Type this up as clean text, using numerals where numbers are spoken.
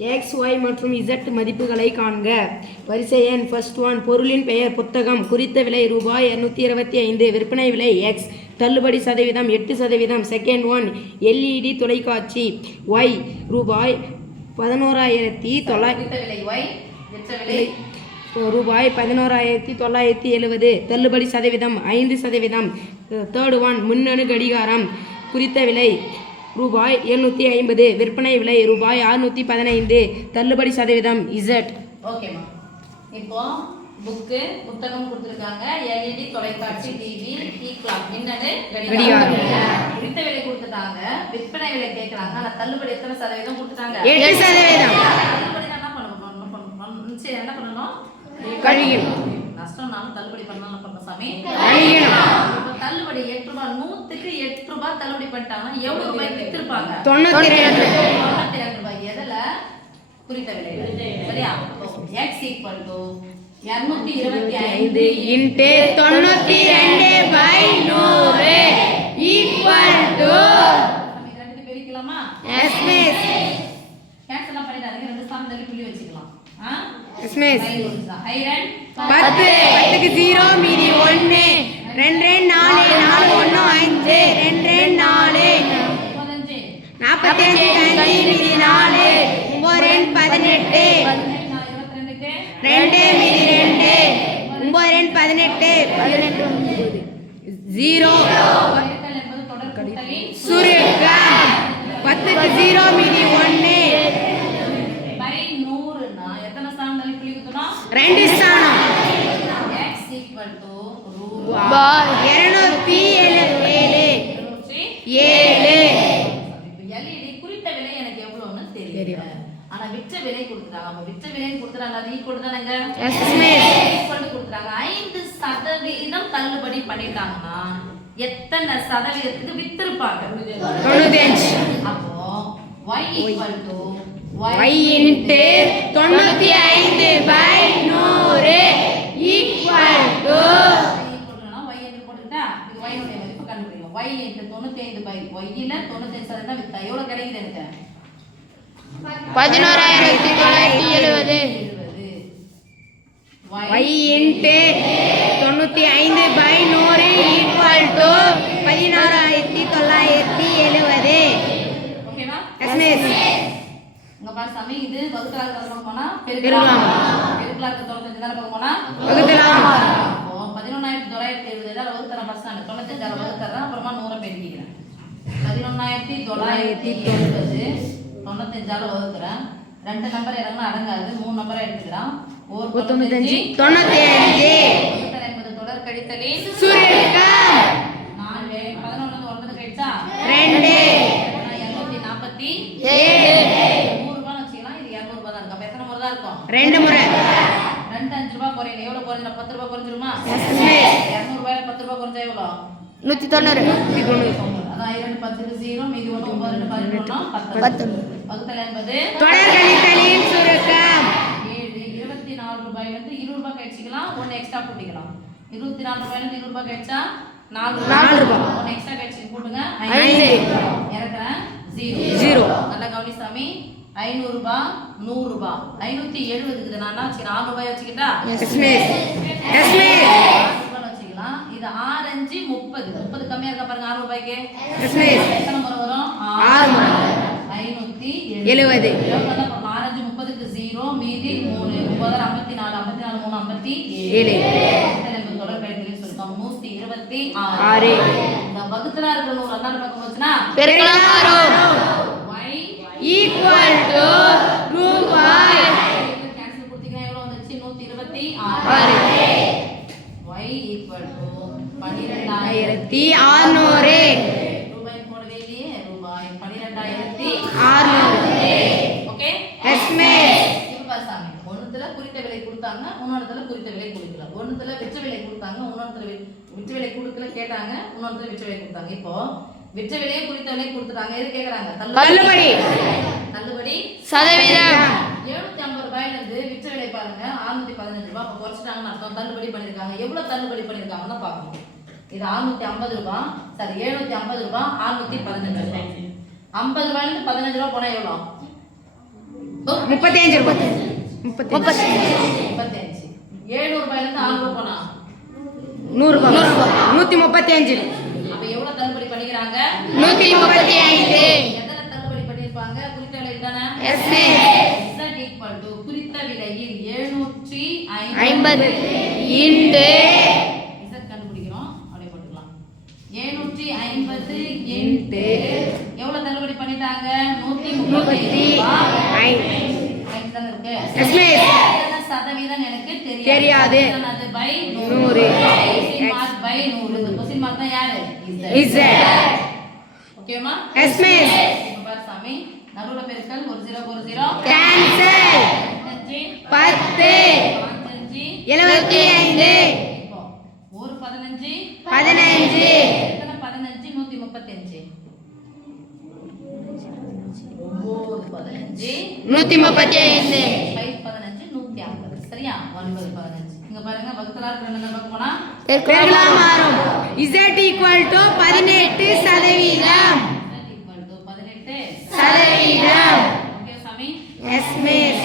X Y மற்றும் Z மதிப்புகளை காண்க. வரிசை எண். First one. பொருளின் பெயர் புத்தகம். குறித்த விலை ரூபாய் 225. விற்பனை விலை எக்ஸ். தள்ளுபடி சதவீதம் 8%. Second one. எல்இடி தொலைக்காட்சி ஒய் ரூபாய் 11,970. ரூபாய் 11,970. தள்ளுபடி சதவீதம் 5%. Third one. மின்னணு கடிகாரம். குறித்த விலை ரூபாய் 750. விற்பனை விலை ரூபாய் 615. தள்ளுபடி சதவீதம் இசட். ஓகேம்மா. இப்போ புத்தகம் கொடுத்துருக்காங்க, எல்இடி தொலைக்காட்சி, டிவி, டீ கிளாக், மின்னணு கடிகாரம். குறித்த விலை கொடுத்துட்டாங்க, விற்பனை விலை கேட்கறாங்க. ஆனா தள்ளுபடி எத்தனை சதவீதம் கொடுத்துட்டாங்க? 8%. தள்ளுபடி என்ன பண்ணணும்? சரி, என்ன பண்ணணும்? நஷ்டம்னாலும் தள்ளுபடி பண்ணலாம் பண்ண சாமி. தள்ளுபடி 8 ரூபாய், 100க்கு 8 ரூபாய் தள்ளுபடி பண்ணிட்டாங்கன்னா எவ்வளவு ரூபாய் வித்திருப்பாங்க? 92 ரூபாய். எதுல? குறித்த விலை. சரியா? x = 225 × 92/100 ரெண்டு பிரிக்கலாமா? Yes miss. கேன்சல் பண்ணிடாதீங்க, ரெண்டு ஸ்தானத்துல புள்ளி வச்சுக்கலாம். Yes miss. 10 10க்கு 0 மீதி 1 2 4 4 1 5 2 4 45 மீதி 4 9 18 2 மீதி 2 9 18 0 சுருக்கம் 10க்கு 0 மீதி 1 எத்தனை ஸ்தானத்துல புள்ளி குத்தணும்? 2 ஸ்தானம். x = ரூபாய் 277. எல்இடி குறித்த விலை எனக்கு எவ்வளவுன்னு தெரியல. ஆனா விற்ற விலை கொடுத்துட்டாங்க. அப்ப விற்ற விலை கொடுத்துறாங்க, அது ஈக்குவல் தானங்க? Yes miss. ஈக்குவல் கொடுத்துறாங்க. 5% தள்ளுபடி பண்ணிட்டாங்கன்னா எத்தனை சதவீதத்துக்கு வித்திருப்பாங்க? 95. அப்போ y = y × 95/100 y into 95/y ல 95% வித்தா எவ்வளவு கிடைக்குது எனக்கு? 11,970. y × 95/100 = 16,970. ஓகேவா? Yes miss. இங்க பாரு சாமி, இது வகுத்தலாக பக்கம் போனா பெருக்கலாம். பெருக்கலாக 95 தான பக்கம் போனா வகுத்தலாம். அப்போ 11,970 தான் வகுத்தறேன். ஃபர்ஸ்ட் நான் 95 வகுத்தறேன், அப்புறமா 100 பெருக்கிக்கிறேன். 11,970 95 வகுத்தறேன். ரெண்டு நம்பர் இறங்கினா அடங்காது, 3 நம்பரை எடுத்துக்கிறேன். 95 தொடர் கழித்தலின் சுருக்கம் 4 11 9 கழிச்சா 2 2 முறை 2 5 ரூபாய் குறையல. எவ்வளவு குறைஞ்சா? 10 ரூபாய் குறைஞ்சிருமா? 200 ரூபாயில 10 ரூபாய் குறைஞ்சா எவ்வளவு? 190. அதான் 2 10 0 மீதி 1 9 2 11 10 வகுத்தல் என்பது தொடர் கழித்தலின் சுருக்கம் 7. 24 ரூபாயில இருந்து 20 ரூபாய் கழிச்சிக்கலாம், 1 எக்ஸ்ட்ரா கூட்டிக்கலாம். 24 ரூபாயில இருந்து 20 ரூபாய் கழிச்சா 4 ரூபாய். 1 எக்ஸ்ட்ரா கழிச்சு கூட்டுங்க 5. இறக்குறேன் 0. நல்ல கவனி சாமி. 500 ரூபாய் 100 ரூபாய் 570 இருக்குது. நான் சரி 4 ரூபாய் வச்சுக்கிட்டா எஸ் மிஸ். Yes miss. 4 ரூபாய் வச்சுக்கலாம். இது 6 5 30 கம்மியா இருக்கா பாருங்க 6 ரூபாய்க்கு. Yes miss. எத்தனை முறை வரும்? 6 முறை. 570. 6 5 30க்கு 0 மீதி 3 9 54 54 3 57. தொடர் கழித்தலின் சுருக்கம் 126. இந்த வகுத்தலா இருக்கிற 100 அந்தாண்ட பக்கம் வச்சுனா பெருக்கலாம் வரும். y = ரூபாய் கேன்சல் கொடுத்தீங்கன்னா எவ்வளவு வந்துச்சு? 126. y = 12,600. ரூபாய் போடவே இல்லையே. ரூபாய் 12,600. ஓகே? Yes miss. இப்ப சாமி, ஒண்ணுத்துல குறித்த விலை கொடுத்தாங்க, இன்னொருத்துல குறித்த விலை கொடுக்கல. ஒண்ணுத்துல விற்ற விலை கொடுத்தாங்க, இன்னொருத்துல விற்ற விலை கொடுக்கல கேட்டாங்க, இன்னொருத்துல விற்ற விலை கொடுத்தாங்க. இப்போ விற்ற விலையை குறித்த விலை கொடுத்துட்டாங்க. எது கேக்குறாங்க? தள்ளுபடி சதவீதம் 750 ரூபாயில இருந்து விற்ற விலை பாருங்க 615 ரூபாய். அப்ப குறைச்சிட்டாங்கன்னு அர்த்தம். தள்ளுபடி பண்ணிருக்காங்க. எவ்வளவு தள்ளுபடி பண்ணிருக்காங்கன்னு பார்க்கணும். இது 650 ரூபாய், சரி 750 ரூபாய் 615 ரூபாய். 50 ரூபாயில இருந்து 15 ரூபாய் போனா எவ்வளவு? 35 ரூபாய். 35. 700 ரூபாயிலிருந்து 600 ரூபாய் போனா 100 ரூபாய். 135. அப்ப எவ்வளவு தள்ளுபடி பண்ணிக்கிறாங்க? 135. எத்தனை தள்ளுபடி பண்ணிருப்பாங்க? குறித்த விலை தானே? S equal to குறித்த விலையில் 750 இன்டு Z கண்டுபிடிக்கிறோம். அப்படியே போட்டுக்கலாம். 750 இன்டு எவ்வளவு தள்ளுபடி பண்ணிட்டாங்க? 135 தான இருக்கு. எத்தனை சதவீதம் எனக்கு தெரியாது. அது பை 100. Question mark by 100. இந்த கொஸ்டின் மார்க் தான் யாரு? Z. ஓகேமா? Yes miss. பாரு சாமி, நடுவுல பெருக்கல் 1 0 1 0 Cancel. 10 75. இப்போ ஒரு 15 15. எத்தனை 15? 135. 9 15 135. 5 15 150. சரியா? 9 15. இங்க பாருங்க வகுத்தலார் ரெண்டு நம்பர் போனா பெருக்கலார் மாறும். Z equal to 18%. Z equal to 18 சதவீதம். ஓகே சாமி. Yes miss.